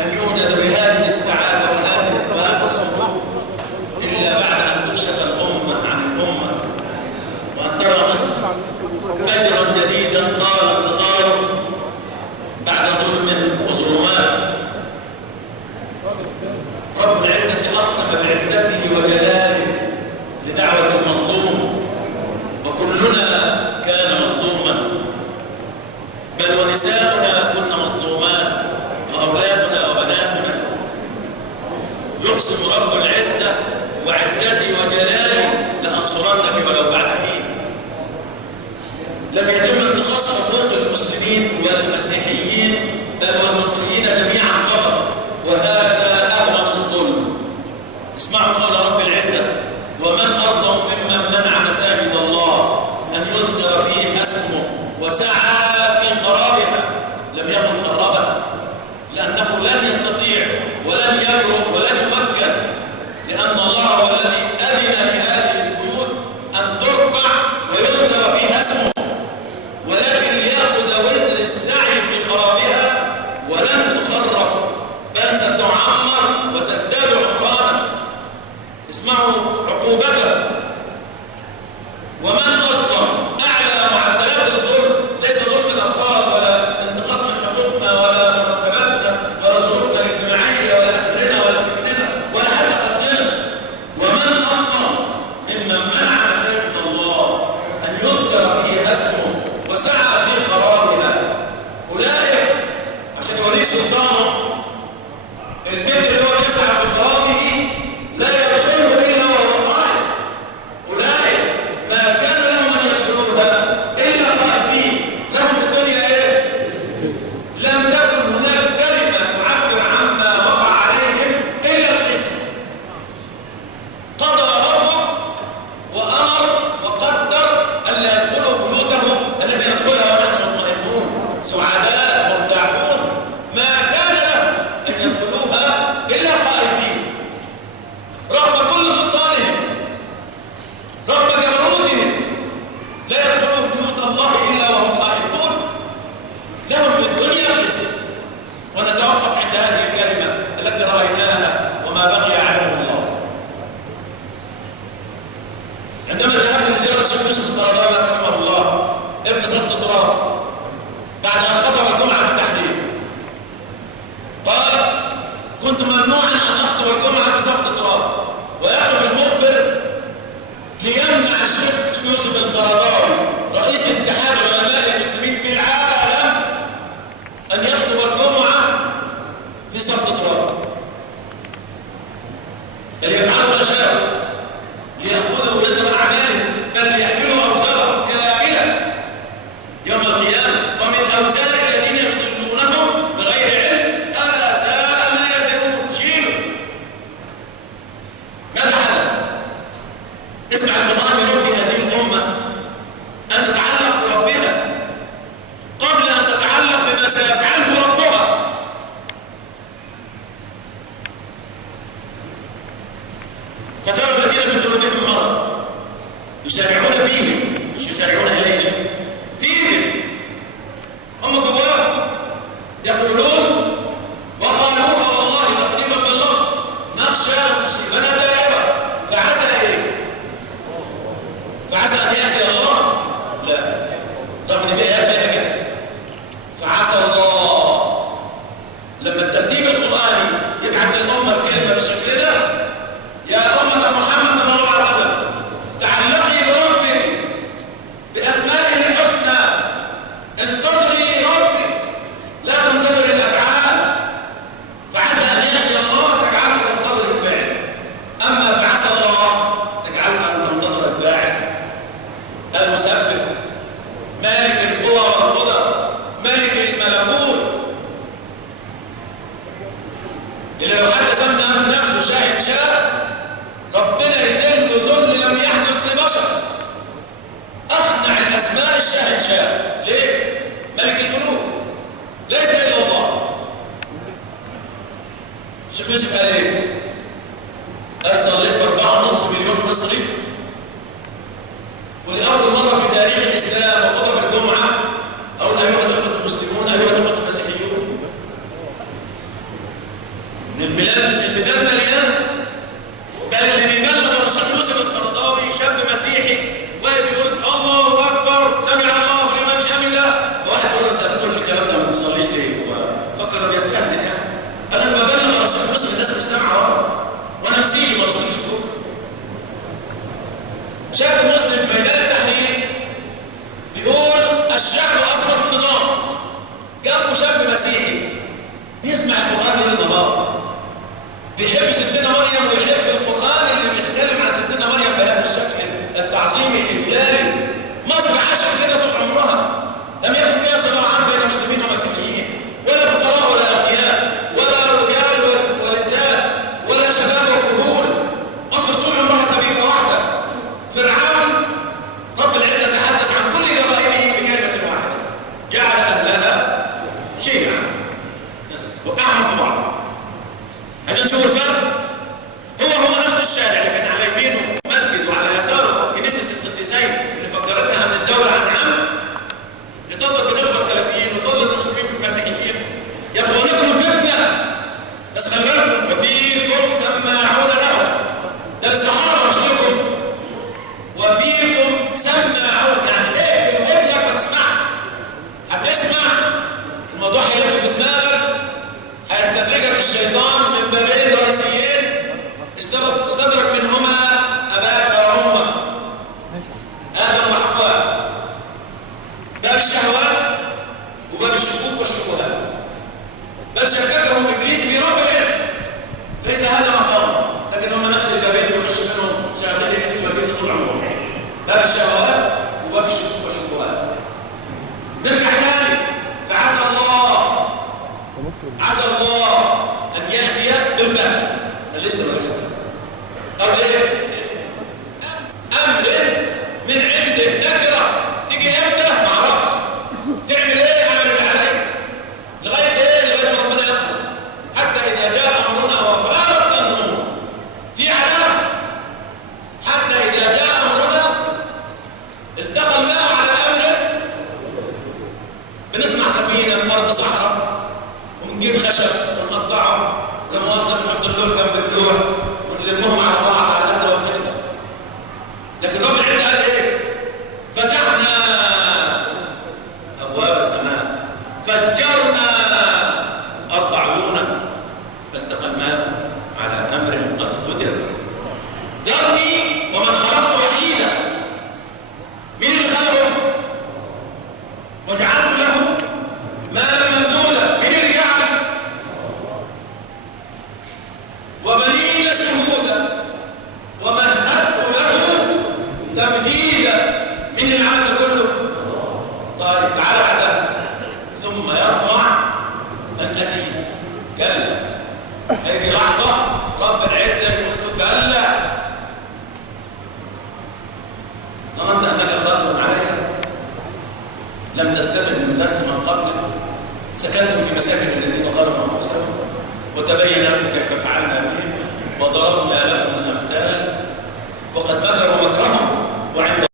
أن يوجد بهذه السعادة وهذا السرور إلا بعد أن تكشف الأمة عن الأمة وأن ترى مصر فجرا جديدا طال انتظاره بعد ظلم وظلمات. رب العزة أقسم بعزته وجلاله لدعوة المظلوم، وكلنا كان مظلوما، بل ونساؤنا كن مظلومات، وأولادنا وبناتنا. يقسم رب العزة وعزتي وجلالي لأنصرنك ولو بعد حين. لم يتم انتقاص حقوق المسلمين والمسيحيين بل والمصريين جميعا فقط، وهذا أبغض الظلم. اسمعوا قول رب العزة: ومن أظلم ممن منع مساجد الله أن يذكر فيها اسمه وسعى في خرابها. لم يكن خربها لأنه لن يستطيع ولن يجرؤ ولن يمكن، لأن الله هو الذي أذن لهذه البيوت أن ترفع ويذكر فيها اسمه، ولكن ليأخذ وزر السعي في خرابها ولن تخرب بل ستعمر وتزداد عمرانا. اسمعوا عقوبته: ومن أظلم. أعلى معدلات الظلم ليس ظلم الأفراد ولا انتقاص من حقوقنا ولا مرتباتنا ولا ظروفنا الاجتماعية ولا أسرنا ولا سكننا ولا حتى قتلنا. ومن أظلم ممن منع مساجد الله أن يذكر فيها اسمه وسعى في خرابها. أولئك عشان يولي سلطانه البيت اللي هو يسعى في خرابه لا يدخله إلا وهو خائف. أولئك ما كان لهم أن يدخلوها إلا خائفين. لهم في الدنيا إيه؟ لم تكن هناك كلمة تعبر عما وقع عليهم إلا الخزي. قضى ربك وأمر وقدر ألا يدخلوا بيوتهم التي يدخلها ونحن مطمئنون سعداء مرتاحون. ما كان لهم أن يدخلوها إلا خائفين رغم كل سلطانهم رغم جبروتهم. لا يدخلون بيوت الله إلا وهم خائفون. لهم في الدنيا خزي. ونتوقف عند هذه الكلمة التي رأيناها وما بقي يعلمه الله. عندما ذهبت لزيارة الشيخ يوسف القرضاوي رحمه الله ابن سقط تراب بعد أن خطب الجمعة في التحليل، قال: كنت ممنوعا أن أخطب الجمعة بسقط تراب، ويخرج المخبر ليمنع الشيخ يوسف القرضاوي رئيس اتحاد علماء المسلمين في العالم أن يخطب الجمعة في سقط تراب. فليفعلوا ما شاءوا ليأخذوا وزر أعمالهم، بل ليحملوا أوزارهم كاملة يوم القيامة ومن أوزار الذين يضلونهم بغير علم ألا ساء ما يزرون. شيلوا. ماذا حدث؟ اسمع القرآن يربي هذه الأمة أن تتعلق بربها قبل أن تتعلق بما سيفعله ربها. فترى الذين في قلوبهم مرض يسارعون فيه، مش يسارعون إليه، فيه هم كبار يقولون وقالوها والله تقريبا باللفظ: نخشى أن تصيبنا دائرة فعسى إيه؟ فعسى أن يأتي الله؟ لا، رغم أن في آيات فيها كده فعسى الله. لما الترتيب القرآني يبعث للأمة الكلمة بالشكل ده: يا أمة محمد صلى الله عليه وسلم تعلقي بربك بأسمائه الحسنى، انتظري ربك لا تنتظري الأفعال. فعسى أن يأتي الله تجعلك تنتظر الفعل، أما فعسى الله تجعلك أن تنتظر الفاعل. المسبب مالك القوى والقدر مالك الملكوت اللي لو حد سمى من نفسه شاهد شاء ربنا يذل ذل لم يحدث لبشر. أخنع الأسماء الشاهد شاء. ليه؟ ملك الملوك ليس إلا الله. شيخ يوسف قال إيه؟ قال: صليت ب4.5 مليون مصري، ولأول مرة في تاريخ الإسلام وخطب الجمعة أقول: أيها الأخوة المسلمون، أيها الأخوة المسيحيون، البلاد مليان. بل اللي بيبلغ الشيخ يوسف القرضاوي شاب مسيحي واقف يقول الله اكبر سمع الله لمن حمده، واحد يقول له انت بتقول الكلام ده ما تصليش ليه؟ فكر بيستهزئ يعني. انا لما ببلغ الشيخ يوسف الناس مش سامعه ورا، وانا مسيحي ما بصليش فوق. شاب مسلم في ميدان التحرير بيقول الشعب اصبح النظام، جنبه شاب مسيحي بيسمع القران ليل نهار، بيحب ستنا مريم ويحب القرآن اللي بيتكلم عن ستنا مريم بهذا الشكل التعظيمي الإجلالي. مصر عاشت كده طول عمرها، لم يكن فيها صراعات بين مسلمين ومسيحيين، ولا فقراء ولا أغنياء، ولا رجال ونساء، ولا شباب وكهول. مصر طول عمرها سبيكة واحدة. فرعون رب العزة تحدث عن كل جرائمه بكلمة واحدة، جعل أهلها شيعا، وقعهم في بعض. عشان تشوفوا الفرق، هو نفس الشارع اللي كان على يمينه مسجد وعلى يساره كنيسه القديسين اللي فجرتها من الدوله عن عام لتضرب بنخبه سلفيين وتضرب المسلمين بالمسيحيين. يبغونكم فتنه، بس خلي بالكم وفيكم سماعون لهم، ده للصحابه مش لكم. وفيكم سماعون، يعني ايه في ودنك ما تسمع، هتسمع الموضوع هيلف في دماغك، هيستدرجك الشيطان من بابين رئيسيين استدرك منهما اباك وامك، ادم وحواء، باب الشهوات وباب الشكوك والشبهات. بل شككهم ابليس في رب العزه، ليس هذا مقام، لكن هم نفس البابين بيخش منهم شياطين الانس والجن طول عمرهم، باب الشهوات وباب الشكوك والشبهات. نرجع تاني، فعسى الله أن يهدي بالفهم. أنا لسه ما بشتغل. طب إيه؟ أمر من عنده نكرة تيجي إمتى؟ ما أعرفش. تعمل إيه؟ أعمل اللي عليك. لغاية إيه؟ لغاية ما ربنا يأمر. حتى إذا جاء أمرنا وفارت الأمور. في علامة. حتى إذا جاء أمرنا التقى الماء على أمره. بنصنع سفينة من أرض صحراء. ونجيب خشب ونقطعهم لمؤاخذة نحط اللوح جنب اللوح ونلمهم على بعض على قد ما بنقدر. لكن رب العزة قال ايه؟ فتحنا ابواب السماء فجرنا ارض عيونا فالتقى الماء على امر قد قدر. ذرني ومن خلقت وحيدا. مين اللي خلقه؟ وجعلت له مالا ممدودا. مين اللي جعل؟ وبنين شهودا ومهدت له تمهيدا. مين اللي عمل ده كله؟ طيب تعالى بعدها ثم يطمع ان ازيد. كلا، هيجي لحظه رب العزه يقول له كلا ظننت انك قادر عليها لم تستمع من درس من قبلك سكنتم في مساكن الذين ظلموا انفسهم وتبين لكم كيف فعلنا بهم وضربنا لكم الامثال وقد مكروا مكرهم وعند